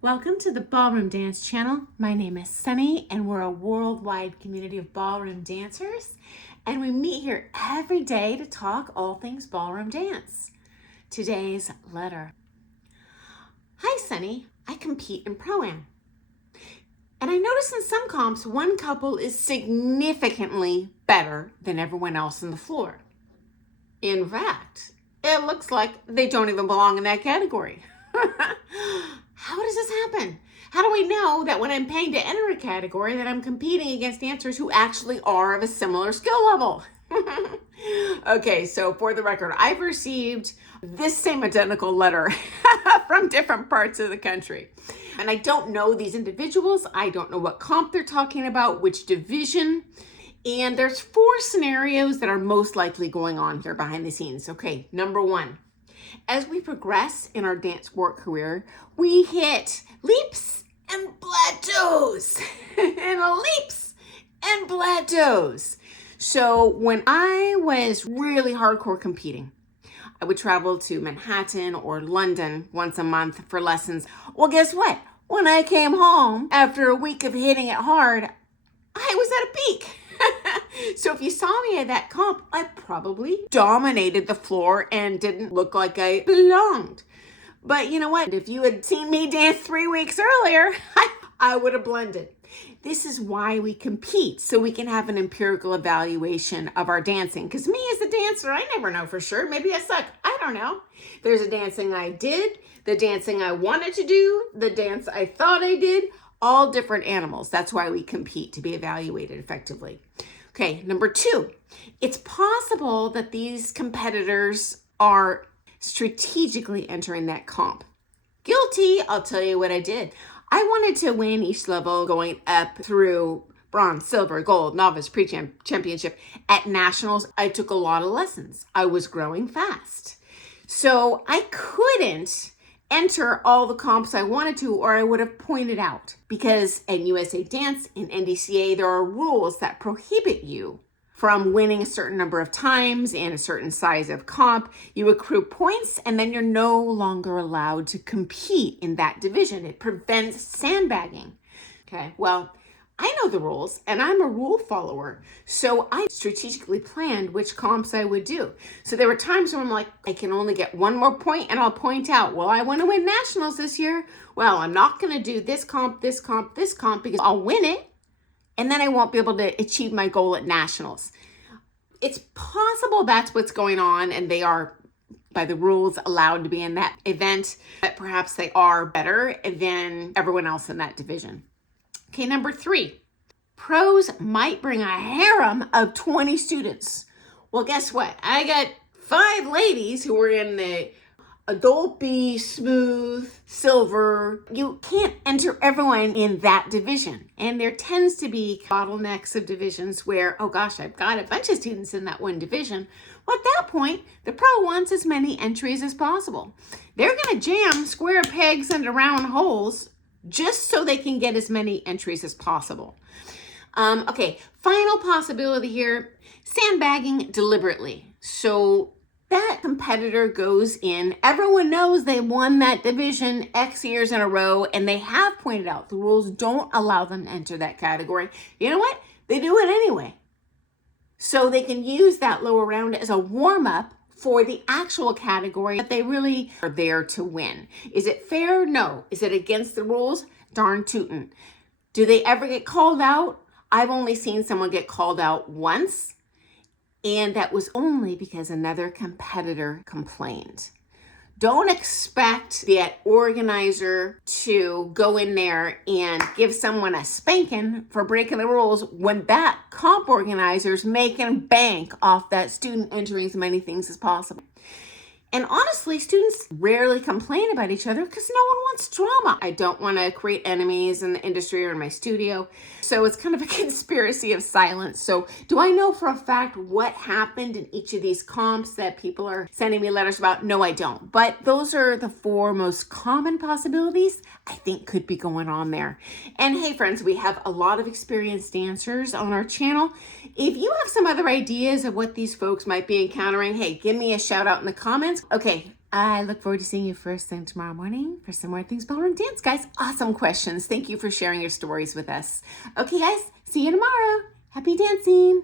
Welcome to the Ballroom Dance channel. My name is Sunny and we're a worldwide community of ballroom dancers, and we meet here every day to talk all things ballroom dance. Today's letter. Hi Sunny, I compete in Pro-Am. And I notice in some comps, one couple is significantly better than everyone else on the floor. In fact, it looks like they don't even belong in that category. How does this happen? How do I know that when I'm paying to enter a category that I'm competing against dancers who actually are of a similar skill level? Okay, so for the record, I've received this same identical letter from different parts of the country. And I don't know these individuals. I don't know what comp they're talking about, which division. And there's 4 scenarios that are most likely going on here behind the scenes. Okay, number 1. As we progress in our dance work career, we hit leaps and plateaus and leaps and plateaus. So when I was really hardcore competing, I would travel to Manhattan or London once a month for lessons. Well, guess what? When I came home after a week of hitting it hard, I was at a peak. So if you saw me at that comp, I probably dominated the floor and didn't look like I belonged. But you know what? If you had seen me dance 3 weeks earlier, I would have blended. This is why we compete, so we can have an empirical evaluation of our dancing. Because me as a dancer, I never know for sure. Maybe I suck. I don't know. There's a dancing I did, the dancing I wanted to do, the dance I thought I did, all different animals. That's why we compete, to be evaluated effectively. Okay, number 2, it's possible that these competitors are strategically entering that comp. Guilty, I'll tell you what I did. I wanted to win each level going up through bronze, silver, gold, novice, pre-champ, championship. At nationals, I took a lot of lessons. I was growing fast. So I couldn't enter all the comps I wanted to, or I would have pointed out, because in USA Dance, in NDCA, there are rules that prohibit you from winning a certain number of times in a certain size of comp. You accrue points and then you're no longer allowed to compete in that division. It prevents sandbagging. Okay, well, I know the rules and I'm a rule follower. So I strategically planned which comps I would do. So there were times where I'm like, I can only get one more point, and I'll point out, well, I want to win nationals this year. Well, I'm not going to do this comp, this comp, this comp, because I'll win it. And then I won't be able to achieve my goal at nationals. It's possible that's what's going on, and they are, by the rules, allowed to be in that event, but perhaps they are better than everyone else in that division. Okay, number 3, pros might bring a harem of 20 students. Well, guess what? I got 5 ladies who were in the adult B, smooth, silver. You can't enter everyone in that division. And there tends to be bottlenecks of divisions where, oh gosh, I've got a bunch of students in that one division. Well, at that point, the pro wants as many entries as possible. They're going to jam square pegs into round holes just so they can get as many entries as possible. Okay, final possibility here, sandbagging deliberately. So that competitor goes in, everyone knows they won that division X years in a row, and they have pointed out the rules don't allow them to enter that category. You know what? They do it anyway. So they can use that lower round as a warm-up for the actual category that they really are there to win. Is it fair? No. Is it against the rules? Darn tootin'. Do they ever get called out? I've only seen someone get called out once, and that was only because another competitor complained. Don't expect the organizer to go in there and give someone a spanking for breaking the rules when that comp organizer's making bank off that student entering as many things as possible. And honestly, students rarely complain about each other because no one wants drama. I don't want to create enemies in the industry or in my studio. So it's kind of a conspiracy of silence. So do I know for a fact what happened in each of these comps that people are sending me letters about? No, I don't. But those are the 4 most common possibilities I think could be going on there. And hey, friends, we have a lot of experienced dancers on our channel. If you have some other ideas of what these folks might be encountering, hey, give me a shout out in the comments. Okay, I look forward to seeing you first thing tomorrow morning for some more Things Ballroom Dance, guys. Awesome questions. Thank you for sharing your stories with us. Okay, guys, see you tomorrow. Happy dancing.